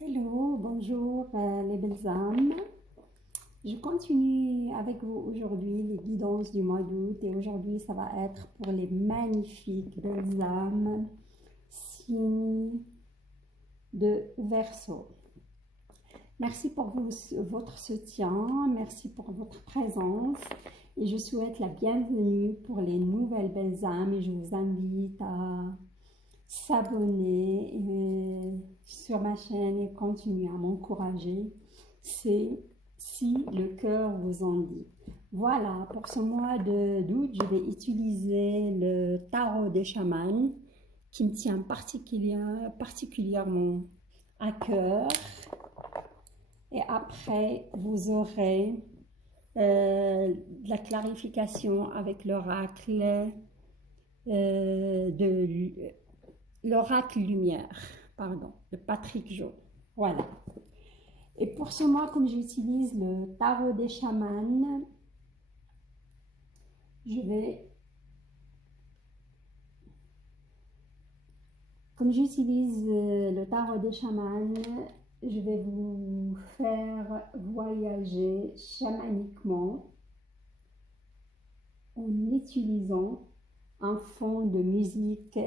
Hello, bonjour les belles âmes. Je continue avec vous aujourd'hui les guidances du mois d'août et aujourd'hui ça va être pour les magnifiques belles âmes signes de Verseau. Merci pour votre soutien, merci pour votre présence et je souhaite la bienvenue pour les nouvelles belles âmes et je vous invite à s'abonner sur ma chaîne et continuer à m'encourager. C'est si le cœur vous en dit. Voilà, pour ce mois d'août, je vais utiliser le tarot des chamans qui me tient particulièrement à cœur. Et après, vous aurez de la clarification avec l'oracle l'oracle lumière, pardon, de Patrick Jo. Voilà. Et pour ce mois, comme j'utilise le tarot des chamans, je vais vous faire voyager chamaniquement en utilisant un fond de musique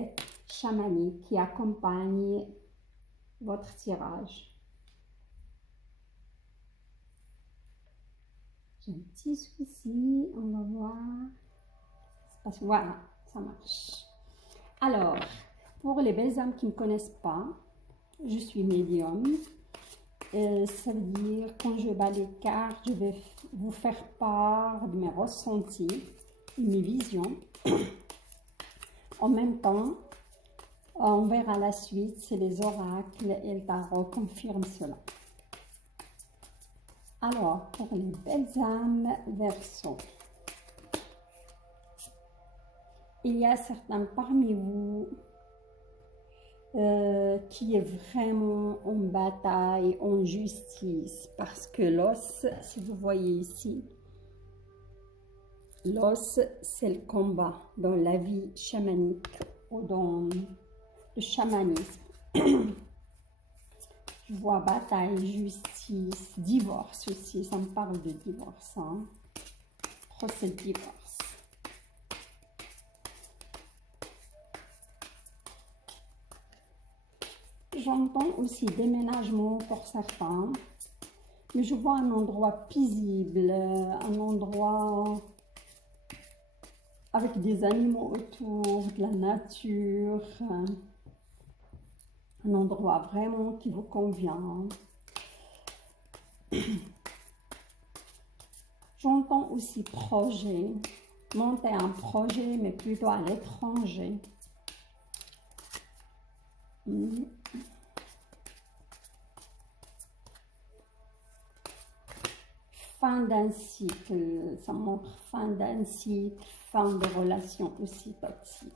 chamanique qui accompagne votre tirage. J'ai un petit souci, on va voir. Voilà, ça marche. Alors, pour les belles âmes qui ne me connaissent pas, je suis médium. Ça veut dire, quand je bats les cartes, je vais vous faire part de mes ressentis, de mes visions. En même temps, on verra la suite, c'est les oracles et le tarot confirment cela. Alors, pour les belles âmes Verseau, il y a certains parmi vous qui est vraiment en bataille, en justice, parce que l'os, si vous voyez ici, l'os, c'est le combat dans la vie chamanique ou dans le chamanisme. Je vois bataille, justice, divorce aussi, ça me parle de divorce, hein? Procès de divorce. J'entends aussi déménagement pour certains, mais je vois un endroit paisible, un endroit avec des animaux autour, de la nature, un endroit vraiment qui vous convient. J'entends aussi projet, monter un projet, mais plutôt à l'étranger. Fin d'un cycle, ça montre fin d'un cycle, fin de relation aussi toxique.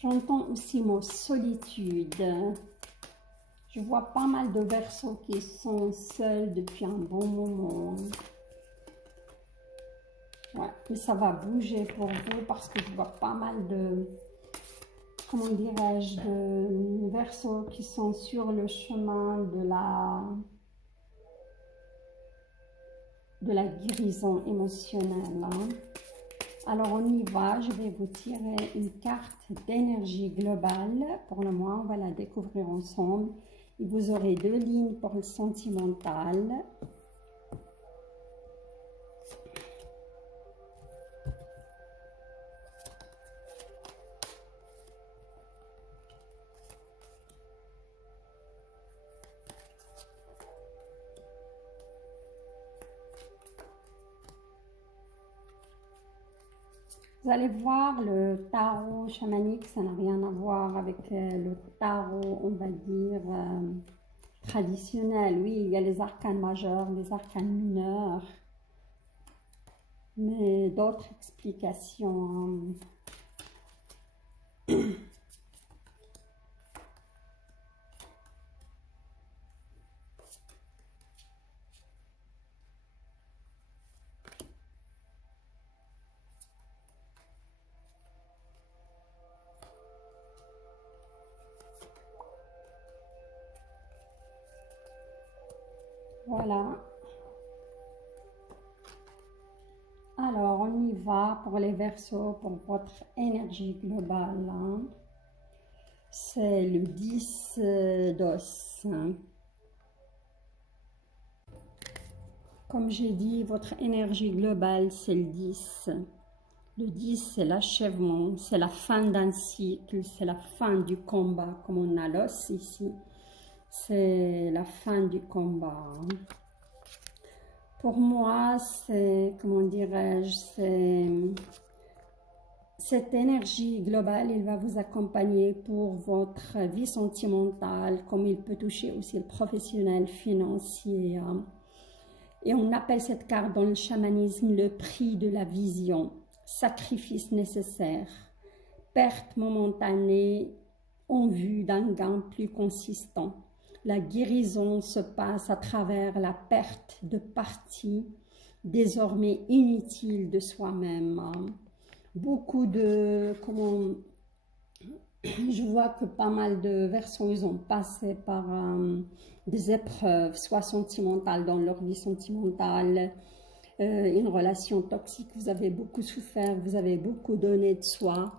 J'entends aussi mon solitude. Je vois pas mal de Verseaux qui sont seuls depuis un bon moment. Ouais, mais ça va bouger pour vous parce que je vois pas mal de, comment dirais-je, de Verseaux qui sont sur le chemin de la guérison émotionnelle. Hein. Alors on y va, je vais vous tirer une carte d'énergie globale. Pour le mois, on va la découvrir ensemble. Et vous aurez 2 lignes pour le sentimental. Vous allez voir, le tarot chamanique, ça n'a rien à voir avec le tarot, on va dire, traditionnel. Oui, il y a les arcanes majeurs, les arcanes mineurs, mais d'autres explications. Voilà. Alors, on y va pour les Verseaux, pour votre énergie globale. Hein. C'est le 10 d'os. Hein. Comme j'ai dit, votre énergie globale, c'est le 10. Le 10, c'est l'achèvement, c'est la fin d'un cycle, c'est la fin du combat, comme on a l'os ici. C'est la fin du combat. Hein. Pour moi, c'est, comment dirais-je, c'est cette énergie globale, il va vous accompagner pour votre vie sentimentale, comme il peut toucher aussi le professionnel financier. Hein. Et on appelle cette carte dans le chamanisme le prix de la vision, sacrifice nécessaire, perte momentanée en vue d'un gain plus consistant. La guérison se passe à travers la perte de parties désormais inutiles de soi-même. Beaucoup de, comment, je vois que pas mal de Verseaux, ils ont passé par des épreuves, soit sentimentales dans leur vie sentimentale, une relation toxique, vous avez beaucoup souffert, vous avez beaucoup donné de soi.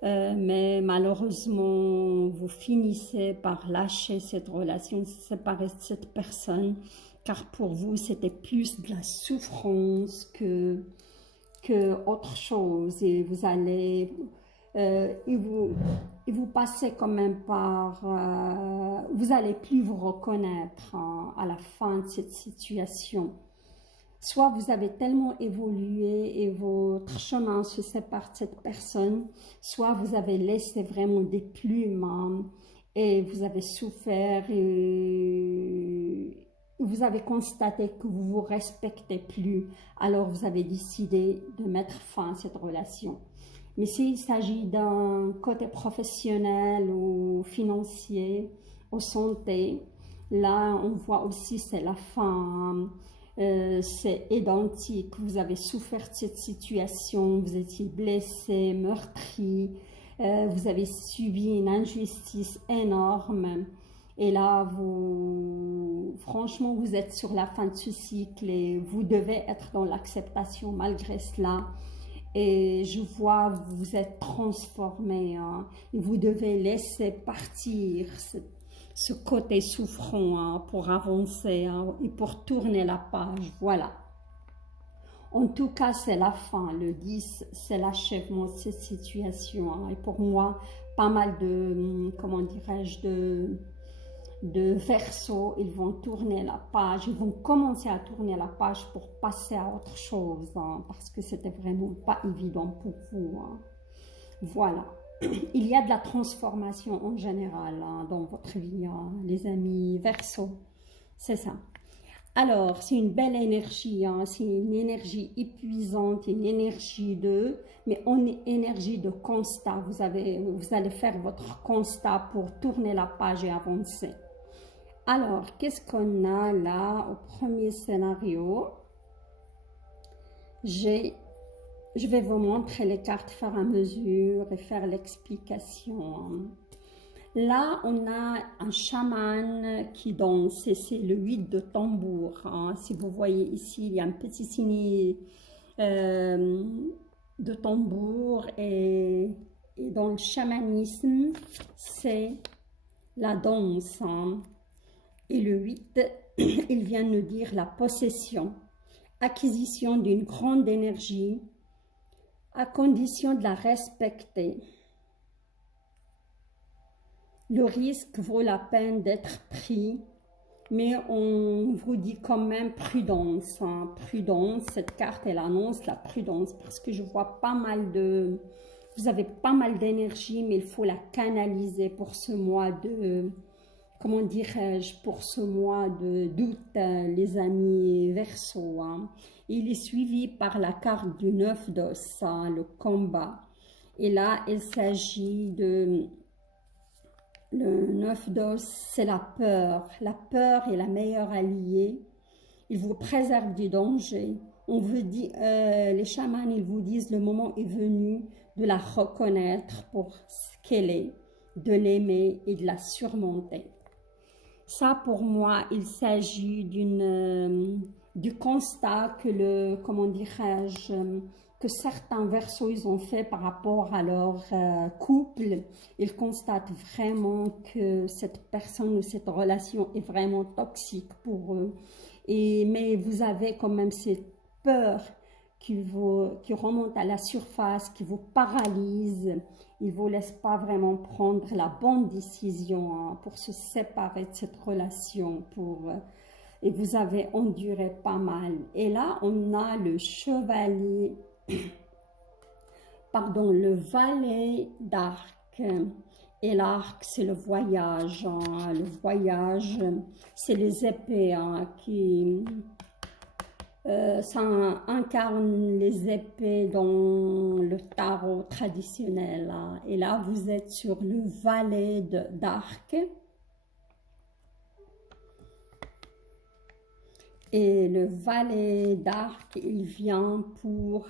Mais malheureusement, vous finissez par lâcher cette relation, séparer de cette personne, car pour vous, c'était plus de la souffrance que autre chose. Et vous allez, et vous passez quand même par, vous allez plus vous reconnaître hein, à la fin de cette situation. Soit vous avez tellement évolué et votre chemin se sépare de cette personne, soit vous avez laissé vraiment des plumes hein, et vous avez souffert et vous avez constaté que vous ne vous respectez plus. Alors vous avez décidé de mettre fin à cette relation. Mais s'il s'agit d'un côté professionnel ou financier, ou santé, là on voit aussi c'est la fin. Hein. C'est identique, vous avez souffert de cette situation, vous étiez blessé, meurtri, vous avez subi une injustice énorme et là, franchement, vous êtes sur la fin de ce cycle et vous devez être dans l'acceptation malgré cela. Et je vois, vous êtes transformé hein, et vous devez laisser partir ce côté souffrant hein, pour avancer hein, et pour tourner la page, voilà. En tout cas, c'est la fin, le 10, c'est l'achèvement de cette situation. Hein, et pour moi, pas mal de, comment dirais-je, de Verseaux, ils vont tourner la page, ils vont commencer à tourner la page pour passer à autre chose, hein, parce que c'était vraiment pas évident pour vous. Hein. Voilà. Il y a de la transformation en général hein, dans votre vie, hein, les amis Verseaux, c'est ça. Alors, c'est une belle énergie, hein, c'est une énergie épuisante, une énergie mais une énergie de constat. Vous allez faire votre constat pour tourner la page et avancer. Alors, qu'est-ce qu'on a là au premier scénario? Je vais vous montrer les cartes fur et à mesure et faire l'explication. Là, on a un chaman qui danse, c'est le 8 de tambour. Hein. Si vous voyez ici, il y a un petit signe de tambour et dans le chamanisme, c'est la danse. Hein. Et le 8, il vient nous dire la possession, acquisition d'une grande énergie, à condition de la respecter. Le risque vaut la peine d'être pris, mais on vous dit quand même prudence. Hein. Prudence, cette carte, elle annonce la prudence parce que je vois pas mal de... Vous avez pas mal d'énergie, mais il faut la canaliser pour ce mois de... Comment dirais-je, pour ce mois d'août, les amis Verseaux. Hein. Il est suivi par la carte du 9 d'os, hein, le combat. Et là, il s'agit de... Le 9 d'os, c'est la peur. La peur est la meilleure alliée. Il vous préserve du danger. On vous dit, les chamans, ils vous disent le moment est venu de la reconnaître pour ce qu'elle est, de l'aimer et de la surmonter. Ça, pour moi, il s'agit du constat que comment dirais-je, que certains verseaux ils ont fait par rapport à leur couple. Ils constatent vraiment que cette personne ou cette relation est vraiment toxique pour eux. Mais vous avez quand même cette peur qui remonte à la surface, qui vous paralyse. Il ne vous laisse pas vraiment prendre la bonne décision pour se séparer de cette relation. Et vous avez enduré pas mal. Et là, on a le chevalier, pardon, le valet d'arc. Et l'arc, c'est le voyage. Le voyage, c'est les épées qui... ça incarne les épées dans le tarot traditionnel. Et là, vous êtes sur le valet d'arc. Et le valet d'arc, il vient pour...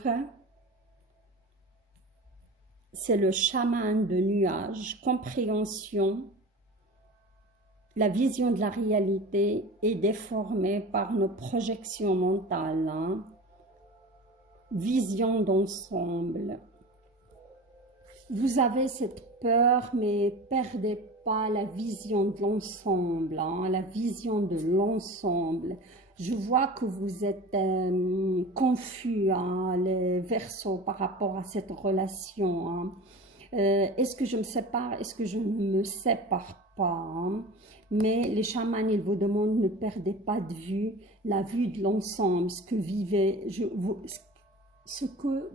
C'est le chaman de nuages, compréhension. La vision de la réalité est déformée par nos projections mentales. Vision d'ensemble. Vous avez cette peur, mais perdez pas la vision de l'ensemble, la vision de l'ensemble. Je vois que vous êtes confus, les Verseaux, par rapport à cette relation. Est-ce que je me sépare? Est-ce que je ne me sépare pas? Mais les chamans, ils vous demandent, ne perdez pas de vue la vue de l'ensemble, ce que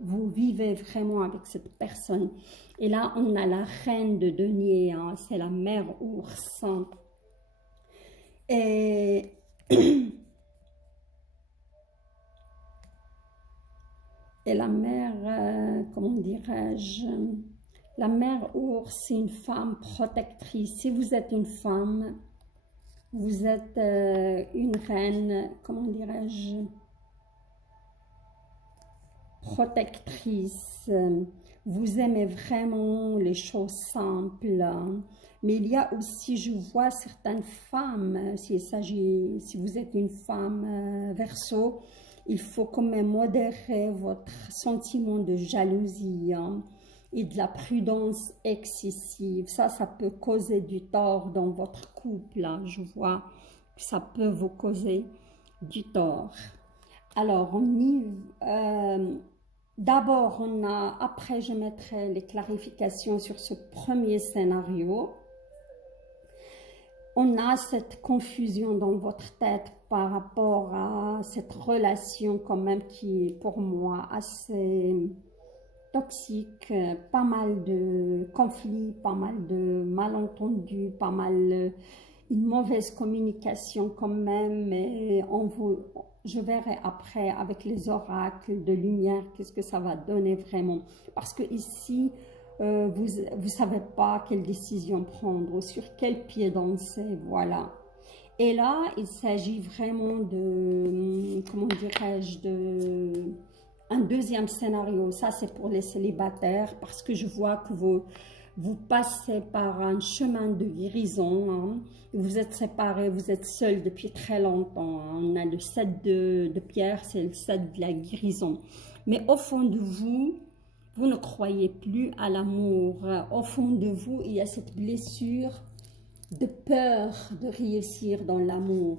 vous vivez vraiment avec cette personne. Et là, on a la reine de denier, c'est la mère ours. Et la mère, comment dirais-je, la mère ours, c'est une femme protectrice. Si vous êtes une femme, vous êtes une reine, comment dirais-je, protectrice. Vous aimez vraiment les choses simples. Mais il y a aussi, je vois certaines femmes, si vous êtes une femme Verseau, il faut quand même modérer votre sentiment de jalousie et de la prudence excessive. Ça peut causer du tort dans votre couple. Je vois que ça peut vous causer du tort. Alors, d'abord, après je mettrai les clarifications sur ce premier scénario. On a cette confusion dans votre tête par rapport à cette relation quand même qui est pour moi assez toxique, pas mal de conflits, pas mal de malentendus, pas mal une mauvaise communication quand même, mais je verrai après avec les oracles de lumière qu'est-ce que ça va donner vraiment, parce que ici vous ne savez pas quelle décision prendre ou sur quel pied danser, voilà. Et là, il s'agit vraiment de, comment dirais-je, un deuxième scénario. Ça, c'est pour les célibataires, parce que je vois que vous passez par un chemin de guérison. Vous êtes séparés, vous êtes seuls depuis très longtemps. On a le 7 de pierre, c'est le 7 de la guérison. Mais au fond de vous, vous ne croyez plus à l'amour. Au fond de vous, il y a cette blessure de peur de réussir dans l'amour.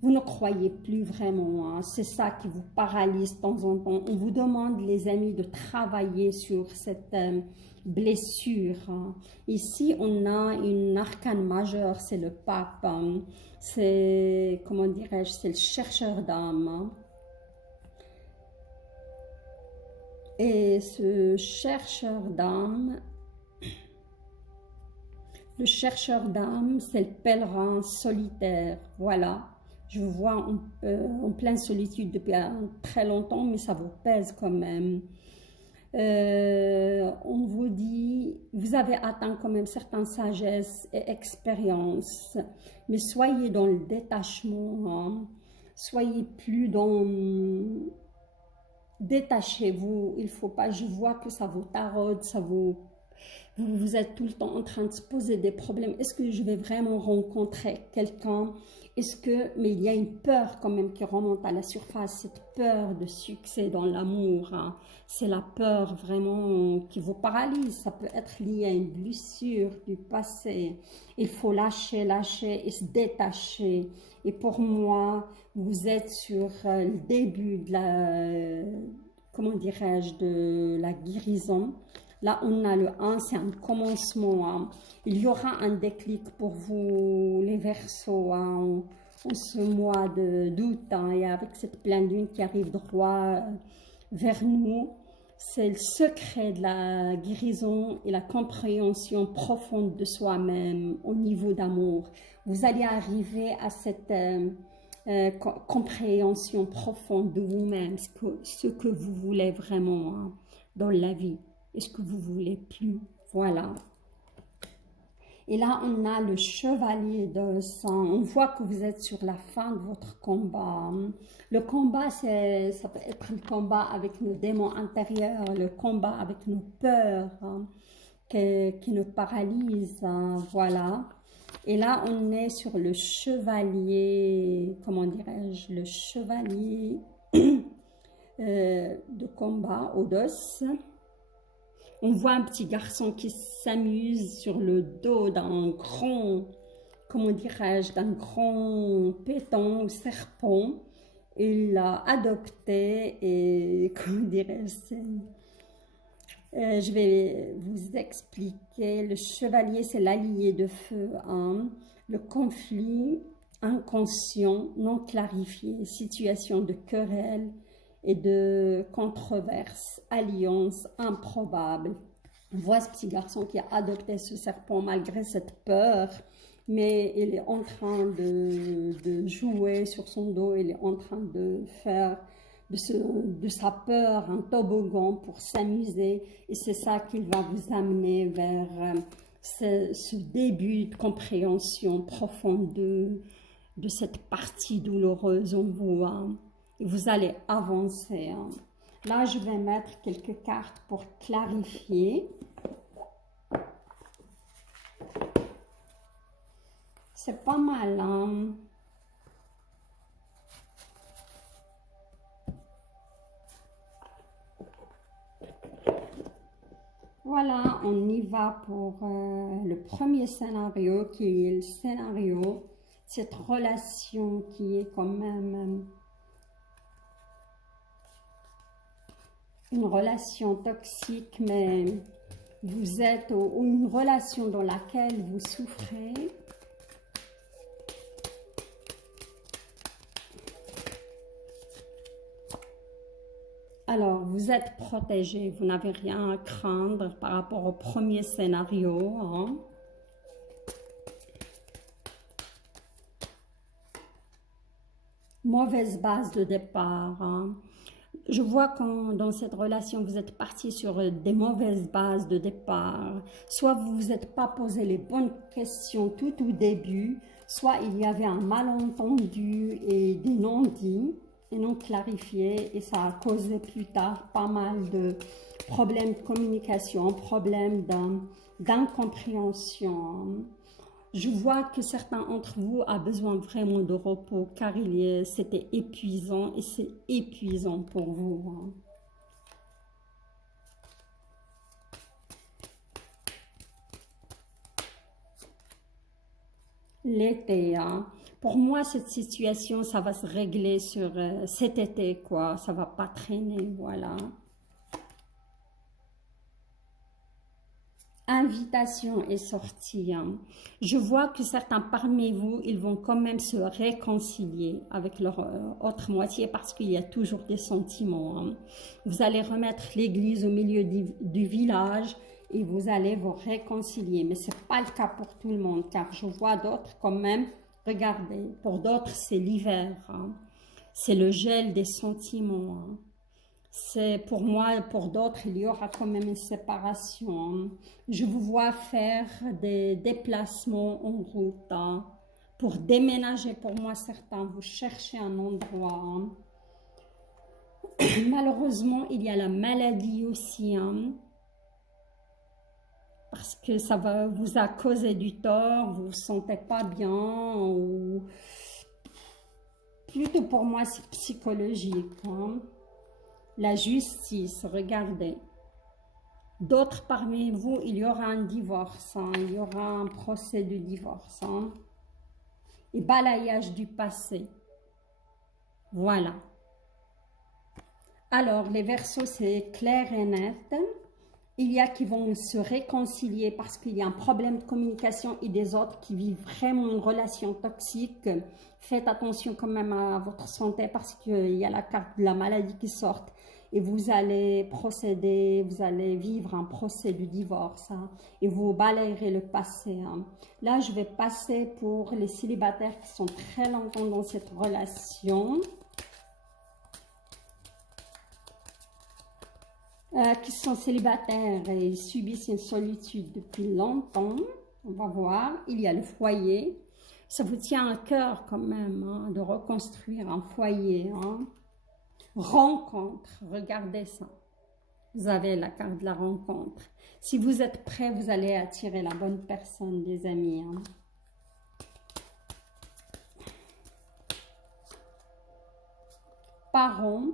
Vous ne croyez plus vraiment. C'est ça qui vous paralyse de temps en temps. On vous demande, les amis, de travailler sur cette blessure. Ici, on a une arcane majeure, c'est le pape. C'est, comment dirais-je, c'est le chercheur d'âme. Et ce chercheur d'âme, le chercheur d'âme, c'est le pèlerin solitaire. Voilà, je vous vois en pleine solitude depuis très longtemps, mais ça vous pèse quand même. On vous dit, vous avez atteint quand même certaines sagesses et expériences, mais soyez dans le détachement, soyez plus dans... Détachez-vous, il faut pas, je vois que ça vous taraude, ça vous Vous êtes tout le temps en train de se poser des problèmes. Est-ce que je vais vraiment rencontrer quelqu'un? Mais il y a une peur quand même qui remonte à la surface, cette peur de succès dans l'amour, hein. C'est la peur vraiment qui vous paralyse. Ça peut être lié à une blessure du passé. Il faut lâcher, lâcher et se détacher. Et pour moi, vous êtes sur le début de la, comment dirais-je, de la guérison. Là, on a le 1, c'est un commencement, hein. Il y aura un déclic pour vous, les Verseaux, hein, en ce mois d'août, hein, et avec cette pleine lune qui arrive droit vers nous. C'est le secret de la guérison et la compréhension profonde de soi-même au niveau d'amour. Vous allez arriver à cette compréhension profonde de vous-même, ce que vous voulez vraiment, hein, dans la vie. Est-ce que vous voulez plus? Voilà. Et là, on a le chevalier de sang. On voit que vous êtes sur la fin de votre combat. Le combat, ça peut être le combat avec nos démons intérieurs, le combat avec nos peurs, hein, qui nous paralysent. Hein, voilà. Et là, on est sur le chevalier, comment dirais-je, le chevalier de combat, Odos. On voit un petit garçon qui s'amuse sur le dos d'un grand, comment dirais-je, d'un grand péton ou serpent. Il l'a adopté et, comment dirais-je, je vais vous expliquer. Le chevalier, c'est l'allié de feu, hein. Le conflit inconscient, non clarifié, situation de querelle et de controverses, alliances improbables. On voit ce petit garçon qui a adopté ce serpent malgré cette peur, mais il est en train de jouer sur son dos, il est en train de faire de sa peur un toboggan pour s'amuser, et c'est ça qui va vous amener vers ce début de compréhension profonde de cette partie douloureuse en vous, hein. Et vous allez avancer, hein. Là, je vais mettre quelques cartes pour clarifier. C'est pas mal, hein. Voilà, on y va pour le premier scénario, qui est le scénario de cette relation qui est quand même une relation toxique, mais vous êtes ou une relation dans laquelle vous souffrez. Alors, vous êtes protégé, vous n'avez rien à craindre par rapport au premier scénario, hein. Mauvaise base de départ, hein. Je vois quand dans cette relation, vous êtes parti sur des mauvaises bases de départ. Soit vous ne vous êtes pas posé les bonnes questions tout au début, soit il y avait un malentendu et des non-dits et non clarifiés, et ça a causé plus tard pas mal de problèmes de communication, problèmes d'incompréhension. Je vois que certains d'entre vous ont besoin vraiment de repos, car c'était épuisant et c'est épuisant pour vous, hein. L'été, hein. Pour moi, cette situation, ça va se régler sur cet été, quoi. Ça va pas traîner, voilà. Invitation est sortie, hein. Je vois que certains parmi vous, ils vont quand même se réconcilier avec leur autre moitié, parce qu'il y a toujours des sentiments, hein. Vous allez remettre l'église au milieu du village et vous allez vous réconcilier. Mais ce n'est pas le cas pour tout le monde, car je vois d'autres quand même. Regardez, pour d'autres c'est l'hiver, hein. C'est le gel des sentiments, hein. C'est pour moi, pour d'autres, il y aura quand même une séparation. Je vous vois faire des déplacements en route, hein, pour déménager. Pour moi, certains, vous cherchez un endroit, hein. Malheureusement, il y a la maladie aussi, hein. parce que ça va vous a causé du tort, vous vous sentez pas bien, ou plutôt pour moi c'est psychologique, hein. La justice, regardez. D'autres parmi vous, il y aura un divorce, hein, il y aura un procès de divorce, hein, et balayage du passé. Voilà. Alors, les Verseaux, c'est clair et net. Il y a qui vont se réconcilier parce qu'il y a un problème de communication et des autres qui vivent vraiment une relation toxique. Faites attention quand même à votre santé parce qu'il y a la carte de la maladie qui sort et vous allez procéder, vous allez vivre un procès du divorce, hein, et vous balayerez le passé, hein. Là, je vais passer pour les célibataires qui sont très longtemps dans cette relation. Qui sont célibataires et subissent une solitude depuis longtemps. On va voir. Il y a le foyer. Ça vous tient à cœur quand même, hein, de reconstruire un foyer, hein. Rencontre, regardez ça. Vous avez la carte de la rencontre. Si vous êtes prêts, vous allez attirer la bonne personne, des amis, hein. Parents.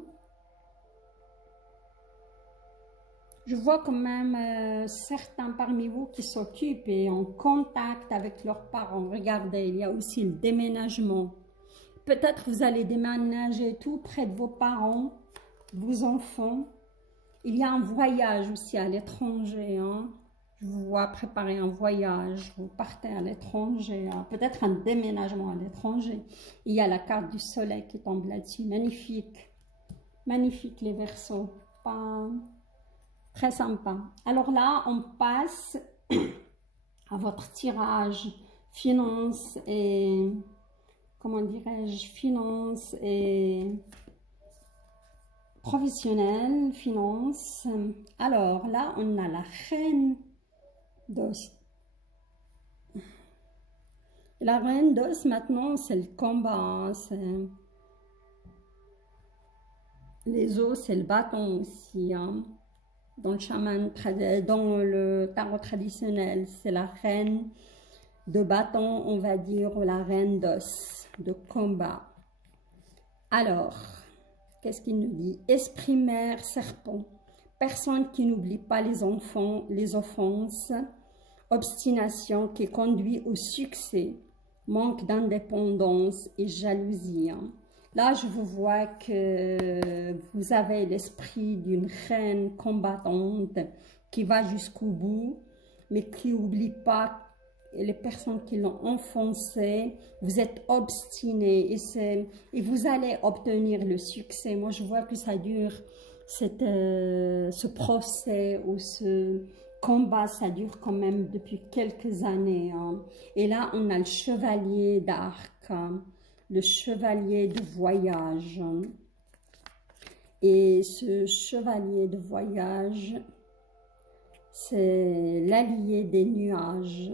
Je vois quand même certains parmi vous qui s'occupent et en contact avec leurs parents. Regardez, il y a aussi le déménagement. Peut-être vous allez déménager tout près de vos parents, vos enfants. Il y a un voyage aussi à l'étranger, hein. Je vous vois préparer un voyage, vous partez à l'étranger, hein. Peut-être un déménagement à l'étranger. Il y a la carte du soleil qui tombe là-dessus. Magnifique. Magnifique les Verseaux. Très sympa. Alors là, on passe à votre tirage finance et, comment dirais-je, finance et professionnel, finance. Alors là, on a la reine d'os. La reine d'os, maintenant, c'est le combat. Les os, c'est le bâton aussi, hein. Dans le tarot traditionnel, c'est la reine de bâton, on va dire, ou la reine d'os, de combat. Alors, qu'est-ce qu'il nous dit? Esprit mère, serpent, personne qui n'oublie pas les enfants, les offenses, obstination qui conduit au succès, manque d'indépendance et jalousie, hein. Là, je vous vois que vous avez l'esprit d'une reine combattante qui va jusqu'au bout, mais qui n'oublie pas les personnes qui l'ont enfoncé. Vous êtes obstiné et vous allez obtenir le succès. Moi, je vois que ça dure, ce procès ou ce combat, ça dure quand même depuis quelques années, hein. Et là, on a le chevalier d'arc, hein, le chevalier de voyage. Et ce chevalier de voyage, c'est l'allié des nuages.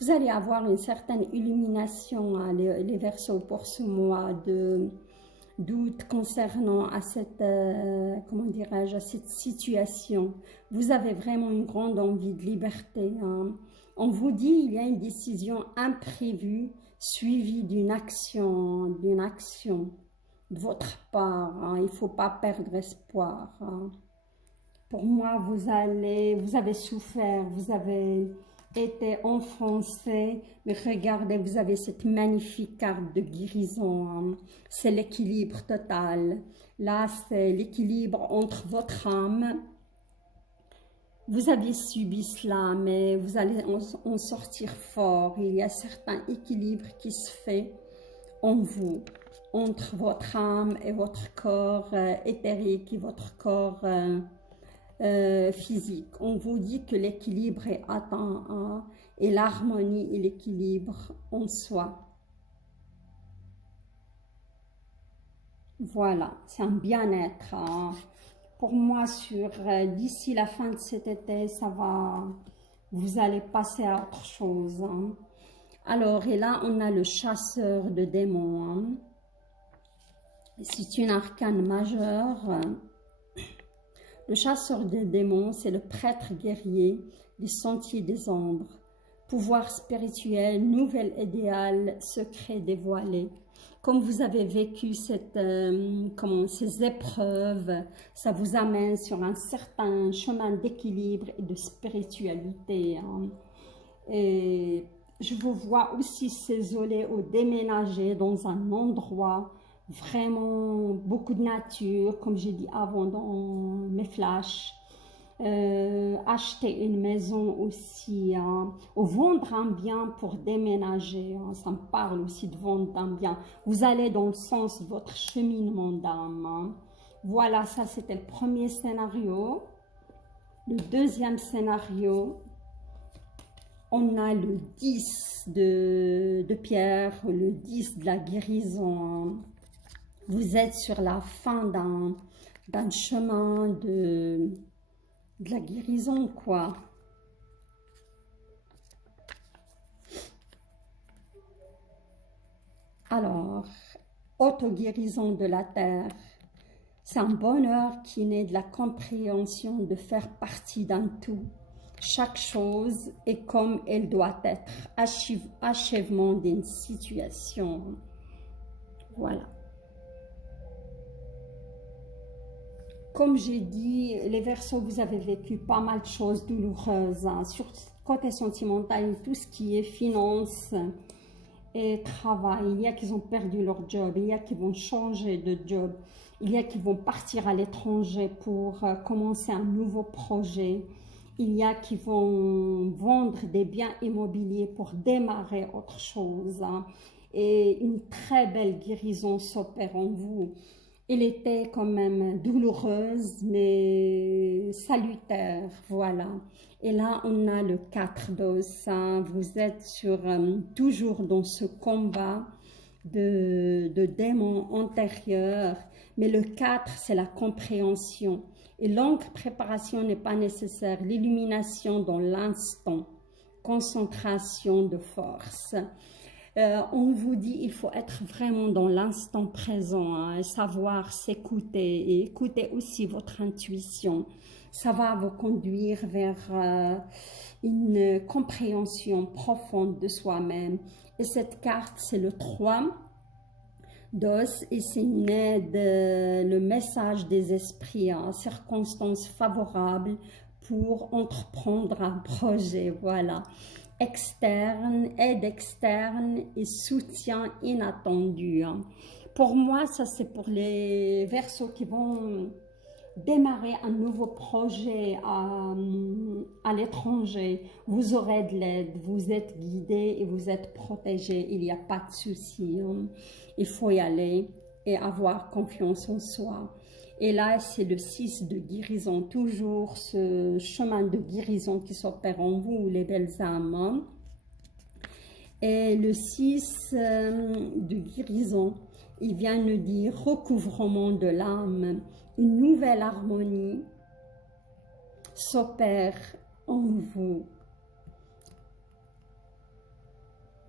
Vous allez avoir une certaine illumination, hein, les Verseaux, pour ce mois de d'août concernant à cette, comment dirais-je, à cette situation. Vous avez vraiment une grande envie de liberté, hein. On vous dit il y a une décision imprévue suivie d'une action de votre part, hein. Il ne faut pas perdre espoir, hein. Pour moi, vous avez souffert, vous avez été enfoncé, mais regardez, vous avez cette magnifique carte de guérison, hein. C'est l'équilibre total. Là, c'est l'équilibre entre votre âme. Vous avez subi cela, mais vous allez en sortir fort. Il y a certain équilibre qui se fait en vous, entre votre âme et votre corps éthérique et votre corps physique. On vous dit que l'équilibre est atteint, hein, et l'harmonie et l'équilibre en soi. Voilà, c'est un bien-être, hein. Pour moi, d'ici la fin de cet été, ça va, vous allez passer à autre chose, hein. Alors, et là, on a le chasseur de démons, hein. C'est une arcane majeure. Le chasseur des démons, c'est le prêtre guerrier des sentiers des ombres. Pouvoir spirituel, nouvel idéal, secret dévoilé. Comme vous avez vécu ces épreuves, ça vous amène sur un certain chemin d'équilibre et de spiritualité. Hein. Et je vous vois aussi s'isoler ou déménager dans un endroit vraiment beaucoup de nature, comme j'ai dit avant dans mes flashs. Acheter une maison aussi, hein, ou vendre un bien pour déménager, hein, ça me parle aussi de vendre un bien. Vous allez dans le sens de votre cheminement d'âme. Hein. Voilà, ça c'était le premier scénario. Le deuxième scénario, on a le 10 de pierre, le 10 de la guérison. Hein. Vous êtes sur la fin d'un chemin de la guérison, quoi. Alors, auto-guérison de la terre, c'est un bonheur qui naît de la compréhension de faire partie d'un tout. Chaque chose est comme elle doit être, achèvement d'une situation. Voilà. Comme j'ai dit, les Verseaux, vous avez vécu pas mal de choses douloureuses, hein, sur le côté sentimental, tout ce qui est finance et travail. Il y a qui ont perdu leur job, il y a qui vont changer de job, il y a qui vont partir à l'étranger pour commencer un nouveau projet. Il y a qui vont vendre des biens immobiliers pour démarrer autre chose. Hein, et une très belle guérison s'opère en vous. Elle était quand même douloureuse, mais salutaire, voilà. Et là, on a le 4 d'os. Hein. Vous êtes toujours dans ce combat de démons antérieurs. Mais le 4, c'est la compréhension. Et longue préparation n'est pas nécessaire. L'illumination dans l'instant. Concentration de force. On vous dit il faut être vraiment dans l'instant présent, hein, savoir s'écouter et écouter aussi votre intuition. Ça va vous conduire vers une compréhension profonde de soi-même. Et cette carte, c'est le 3 d'os et c'est une aide, le message des esprits, hein, circonstances favorables pour entreprendre un projet, voilà. Externe, aide externe et soutien inattendu. Hein. Pour moi, ça c'est pour les Verseaux qui vont démarrer un nouveau projet à l'étranger. Vous aurez de l'aide, vous êtes guidé et vous êtes protégé. Il n'y a pas de souci. Hein. Il faut y aller et avoir confiance en soi. Et là, c'est le 6 de guérison, toujours ce chemin de guérison qui s'opère en vous, les belles âmes. Et le 6 de guérison, il vient nous dire recouvrement de l'âme, une nouvelle harmonie s'opère en vous.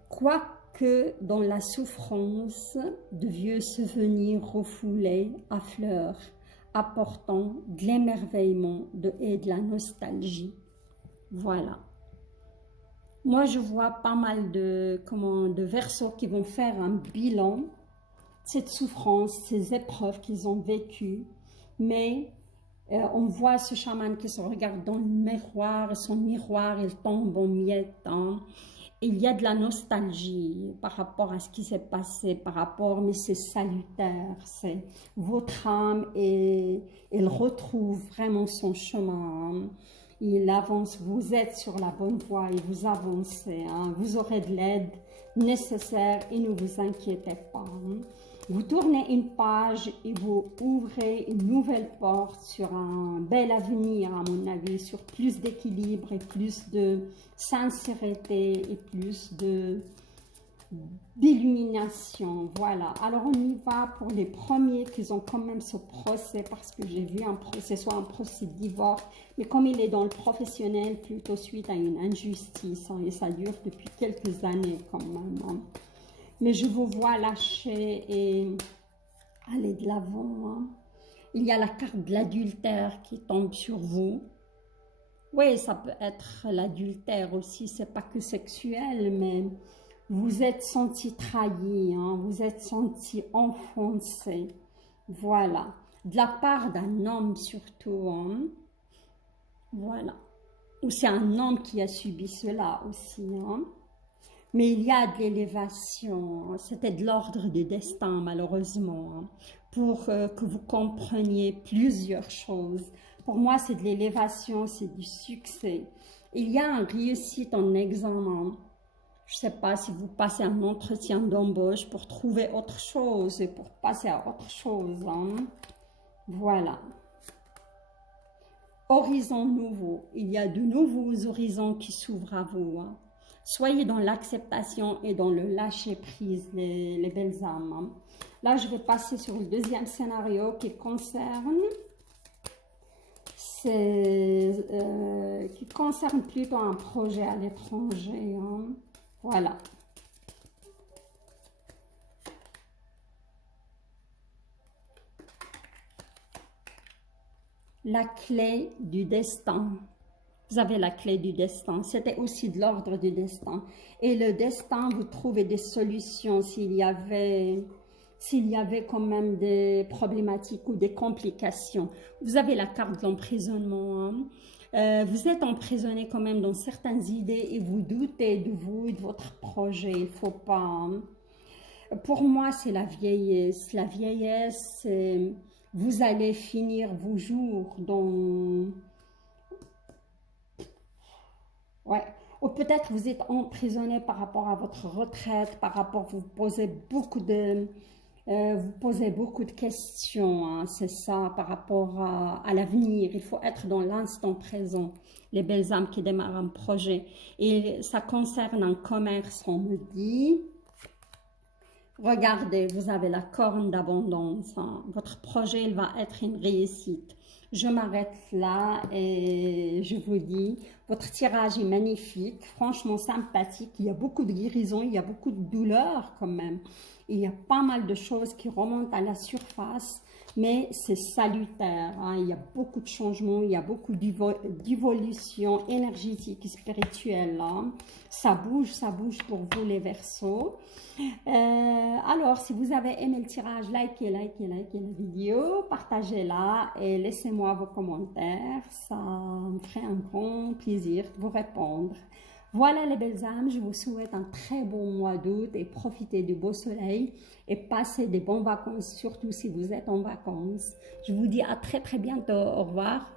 Quoique dans la souffrance, de vieux souvenirs refoulés affleurent, apportant de l'émerveillement et de la nostalgie. Voilà. Moi, je vois pas mal de Verseaux qui vont faire un bilan de cette souffrance, ces épreuves qu'ils ont vécues. Mais on voit ce chaman qui se regarde dans le miroir, et son miroir, il tombe en miettes. Hein. Il y a de la nostalgie par rapport à ce qui s'est passé, mais c'est salutaire, c'est votre âme et elle retrouve vraiment son chemin. Il avance, vous êtes sur la bonne voie et vous avancez. Hein. Vous aurez de l'aide nécessaire et ne vous inquiétez pas. Hein. Vous tournez une page et vous ouvrez une nouvelle porte sur un bel avenir, à mon avis, sur plus d'équilibre et plus de sincérité et plus d'illumination. Voilà. Alors, on y va pour les premiers qui ont quand même ce procès, parce que j'ai vu un procès, soit un procès de divorce, mais comme il est dans le professionnel, plutôt suite à une injustice, hein, et ça dure depuis quelques années quand même. Hein. Mais je vous vois lâcher et allez de l'avant. Hein. Il y a la carte de l'adultère qui tombe sur vous. Oui, ça peut être l'adultère aussi, c'est pas que sexuel, mais vous êtes senti trahi, hein, vous êtes senti enfoncé. Voilà. De la part d'un homme surtout. Hein. Voilà. Ou c'est un homme qui a subi cela aussi. Hein. Mais il y a de l'élévation. C'était de l'ordre du destin, malheureusement. Hein, pour que vous compreniez plusieurs choses. Pour moi, c'est de l'élévation, c'est du succès. Il y a une réussite en examen. Je ne sais pas si vous passez un entretien d'embauche pour trouver autre chose et pour passer à autre chose. Hein. Voilà. Horizon nouveau. Il y a de nouveaux horizons qui s'ouvrent à vous. Hein. Soyez dans l'acceptation et dans le lâcher-prise, les belles âmes. Hein. Là, je vais passer sur le deuxième scénario qui concerne plutôt un projet à l'étranger. Hein. Voilà. La clé du destin. Vous avez la clé du destin. C'était aussi de l'ordre du destin. Et le destin, vous trouvez des solutions s'il y avait quand même des problématiques ou des complications. Vous avez la carte de l'emprisonnement. Hein. Vous êtes emprisonné quand même dans certaines idées et vous doutez de vous et de votre projet. Il ne faut pas. Hein. Pour moi, c'est la vieillesse. La vieillesse, vous allez finir vos jours dans... Ouais. Ou peut-être vous êtes emprisonné par rapport à votre retraite, par rapport, vous posez beaucoup de questions, hein, c'est ça, par rapport à l'avenir. Il faut être dans l'instant présent, les belles âmes qui démarrent un projet. Et ça concerne un commerce, on me dit. Regardez, vous avez la corne d'abondance. Hein. Votre projet, il va être une réussite. Je m'arrête là et je vous dis, votre tirage est magnifique, franchement sympathique. Il y a beaucoup de guérison, il y a beaucoup de douleur quand même. Il y a pas mal de choses qui remontent à la surface, mais c'est salutaire. Hein. Il y a beaucoup de changements, il y a beaucoup d'évolution énergétique et spirituelle. Hein. Ça bouge pour vous les Verseaux. Alors, si vous avez aimé le tirage, likez la vidéo, partagez-la et laissez-moi vos commentaires. Ça me ferait un grand plaisir de vous répondre. Voilà les belles âmes, je vous souhaite un très bon mois d'août et profitez du beau soleil et passez des bonnes vacances, surtout si vous êtes en vacances. Je vous dis à très bientôt. Au revoir.